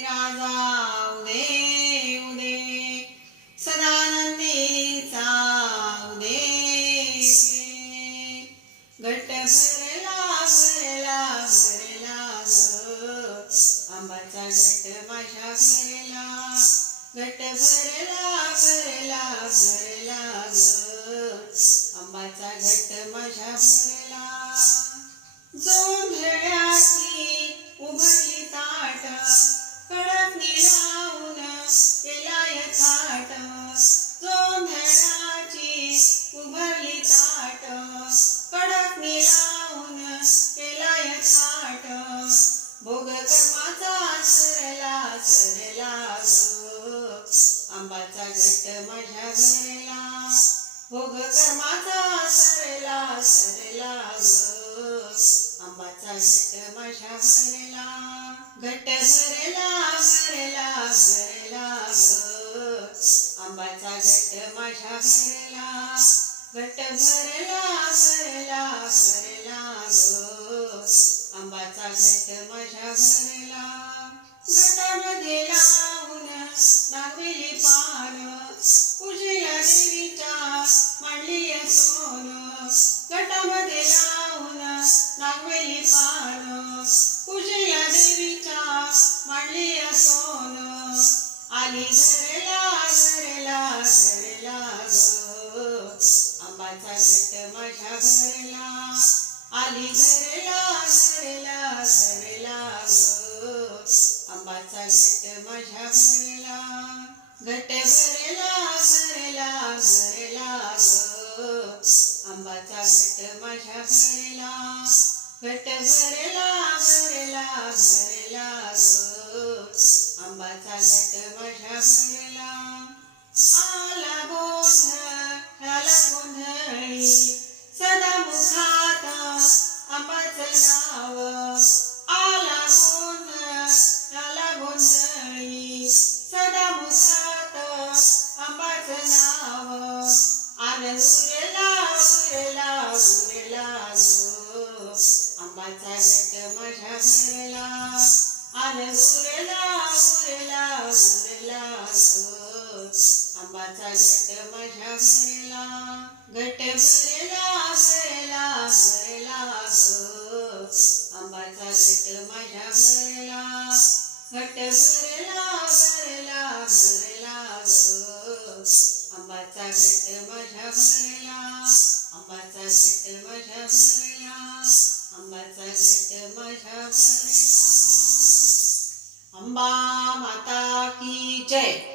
राजा उदे उदे. सदानंदीचा उदे. घट भरला भरला भरला आंबाचा घट माझ्या भरला. घट भरला भरला भरला आंबाचा घट माझ्या भरला. जोंधळ्याची उभरली कर्माचा सरला सरला आंबाचा घट माझ्या भरला घट भरला भरला भरला आंबाचा घट माझ्या भरला घट पान पूजया देवीचा मांडली सोन आली घरला घरला घरला आंबाचा घट माझ्या घरला आली घरला घरला घरला आंबाचा घट माझ्या घरला घट भरला भरला भरला. आंबाचा घट माझ्या घरला घट भरला भरला भरला ग. आंबाचा घट माझ्या भरला. आला गोंधळाला गोंधळी. सदा मुखात आंबाचं नाव. आला गोंधळाला गोंधळी. सदा मुखात आंबाचं नाव. आनंद आंबाचा घट माझ्या भरला आनंद उरला उरला उरला ग आंबाचा घट माझ्या भरला घट भरला যায়